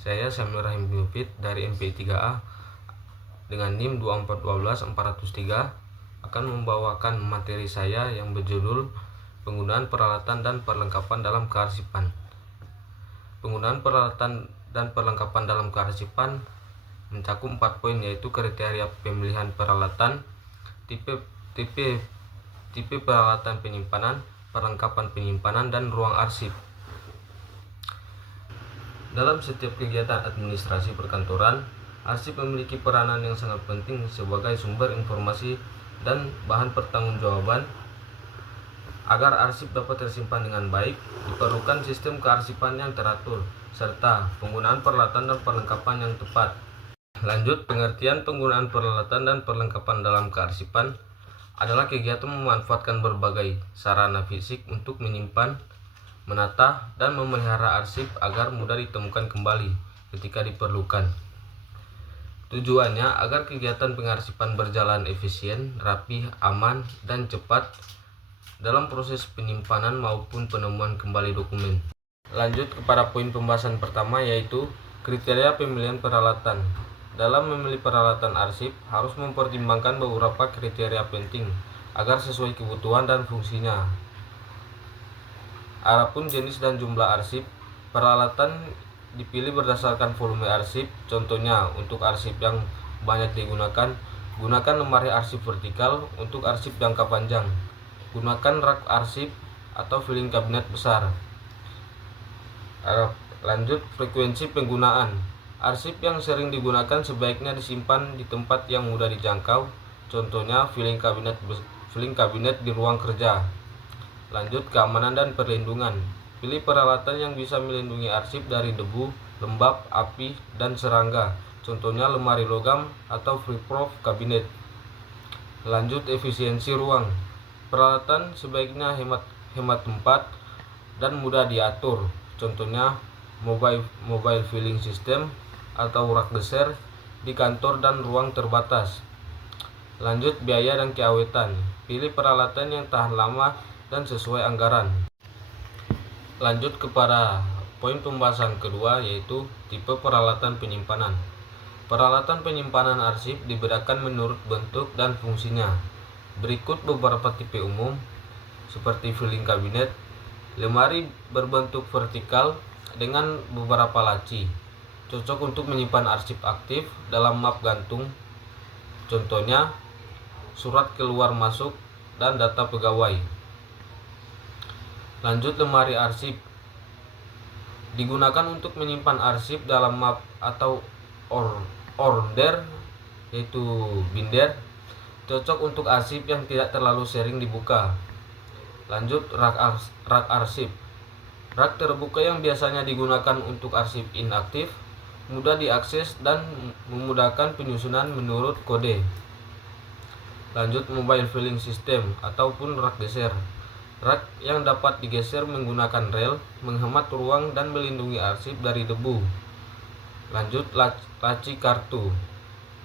Saya Samir Rahim Binufit dari MP3A dengan NIM 2412403 akan membawakan materi saya yang berjudul penggunaan peralatan dan perlengkapan dalam kearsipan. Penggunaan peralatan dan perlengkapan dalam kearsipan mencakup 4 poin, yaitu kriteria pemilihan peralatan, tipe peralatan penyimpanan, perlengkapan penyimpanan, dan ruang arsip. Dalam setiap kegiatan administrasi perkantoran, arsip memiliki peranan yang sangat penting sebagai sumber informasi dan bahan pertanggungjawaban. Agar arsip dapat tersimpan dengan baik, diperlukan sistem kearsipan yang teratur, serta penggunaan peralatan dan perlengkapan yang tepat. Lanjut, pengertian penggunaan peralatan dan perlengkapan dalam kearsipan adalah kegiatan memanfaatkan berbagai sarana fisik untuk menyimpan, menata, dan memelihara arsip agar mudah ditemukan kembali ketika diperlukan. Tujuannya agar kegiatan pengarsipan berjalan efisien, rapi, aman, dan cepat dalam proses penyimpanan maupun penemuan kembali dokumen. Lanjut kepada poin pembahasan pertama, yaitu kriteria pemilihan peralatan. Dalam memilih peralatan arsip harus mempertimbangkan beberapa kriteria penting agar sesuai kebutuhan dan fungsinya. Adapun jenis dan jumlah arsip, peralatan dipilih berdasarkan volume arsip. Contohnya, untuk arsip yang banyak digunakan, gunakan lemari arsip vertikal. Untuk arsip jangka panjang, gunakan rak arsip atau filing kabinet besar. Lanjut, frekuensi penggunaan. Arsip yang sering digunakan sebaiknya disimpan di tempat yang mudah dijangkau. Contohnya, filing kabinet di ruang kerja. Lanjut, keamanan dan perlindungan. Pilih peralatan yang bisa melindungi arsip dari debu, lembab, api, dan serangga. Contohnya lemari logam atau freeproof kabinet. Lanjut, efisiensi ruang. Peralatan sebaiknya hemat tempat dan mudah diatur. Contohnya mobile filling system atau rak geser di kantor dan ruang terbatas. Lanjut, biaya dan keawetan. Pilih peralatan yang tahan lama dan sesuai anggaran. Lanjut kepada poin pembahasan kedua, yaitu tipe peralatan penyimpanan. Peralatan penyimpanan arsip dibedakan menurut bentuk dan fungsinya. Berikut beberapa tipe umum, seperti filing kabinet, lemari berbentuk vertikal dengan beberapa laci, cocok untuk menyimpan arsip aktif dalam map gantung. Contohnya surat keluar masuk dan data pegawai. Lanjut, lemari arsip digunakan untuk menyimpan arsip dalam map atau order, yaitu binder, cocok untuk arsip yang tidak terlalu sering dibuka. Lanjut, rak arsip. Rak terbuka yang biasanya digunakan untuk arsip inaktif, mudah diakses dan memudahkan penyusunan menurut kode. Lanjut, mobile filling system ataupun rak geser. Rak yang dapat digeser menggunakan rel, menghemat ruang dan melindungi arsip dari debu. Lanjut, laci kartu.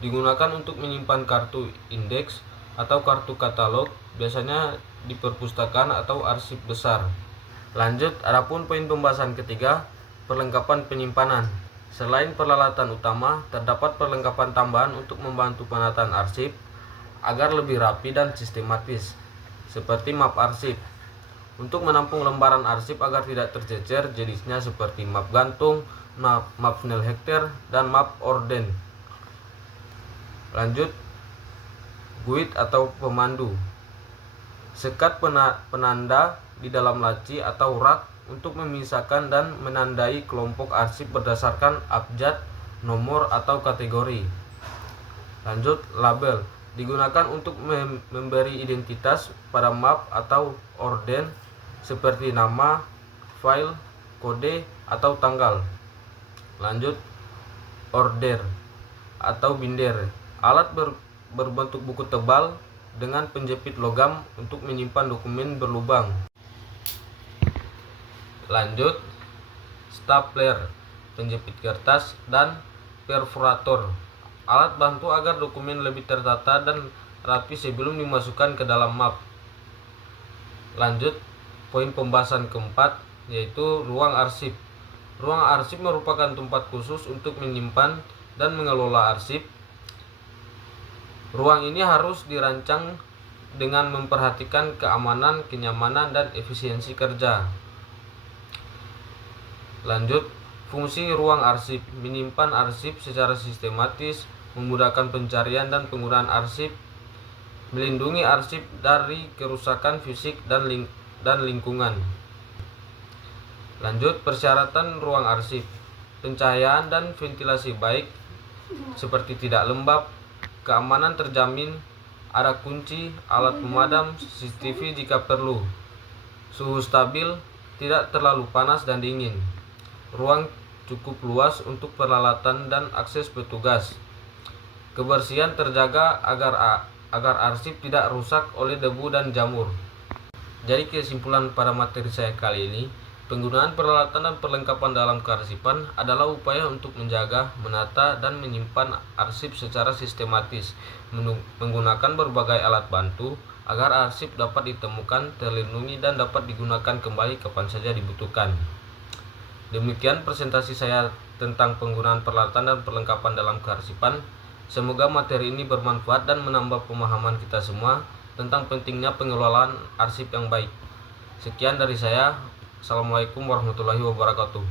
Digunakan untuk menyimpan kartu indeks atau kartu katalog, biasanya di perpustakaan atau arsip besar. Lanjut, adapun poin pembahasan ketiga, perlengkapan penyimpanan. Selain peralatan utama, terdapat perlengkapan tambahan untuk membantu penataan arsip agar lebih rapi dan sistematis, seperti map arsip. Untuk menampung lembaran arsip agar tidak tercecer, jenisnya seperti map gantung, map Snellhekter, dan map orden. Lanjut, guide atau pemandu. Sekat penanda di dalam laci atau rak untuk memisahkan dan menandai kelompok arsip berdasarkan abjad, nomor, atau kategori. Lanjut, label. Digunakan untuk memberi identitas pada map atau orden seperti nama, file, kode, atau tanggal. Lanjut, order atau binder. Alat berbentuk buku tebal dengan penjepit logam untuk menyimpan dokumen berlubang. Lanjut, stapler, penjepit kertas, dan perforator. Alat bantu agar dokumen lebih tertata dan rapi sebelum dimasukkan ke dalam map. Lanjut, poin pembahasan keempat, yaitu ruang arsip. Ruang arsip merupakan tempat khusus untuk menyimpan dan mengelola arsip. Ruang ini harus dirancang dengan memperhatikan keamanan, kenyamanan, dan efisiensi kerja. Lanjut, fungsi ruang arsip: menyimpan arsip secara sistematis, memudahkan pencarian dan penggunaan arsip, melindungi arsip dari kerusakan fisik dan lingkungan. Lanjut, persyaratan ruang arsip: pencahayaan dan ventilasi baik seperti tidak lembab, keamanan terjamin, ada kunci, alat pemadam, CCTV jika perlu, suhu stabil, tidak terlalu panas dan dingin, ruang cukup luas untuk peralatan dan akses petugas, kebersihan terjaga agar arsip tidak rusak oleh debu dan jamur. Jadi kesimpulan pada materi saya kali ini, penggunaan peralatan dan perlengkapan dalam kearsipan adalah upaya untuk menjaga, menata, dan menyimpan arsip secara sistematis, menggunakan berbagai alat bantu agar arsip dapat ditemukan, terlindungi, dan dapat digunakan kembali kapan saja dibutuhkan. Demikian presentasi saya tentang penggunaan peralatan dan perlengkapan dalam kearsipan. Semoga materi ini bermanfaat dan menambah pemahaman kita semua tentang pentingnya pengelolaan arsip yang baik. Sekian dari saya. Assalamualaikum warahmatullahi wabarakatuh.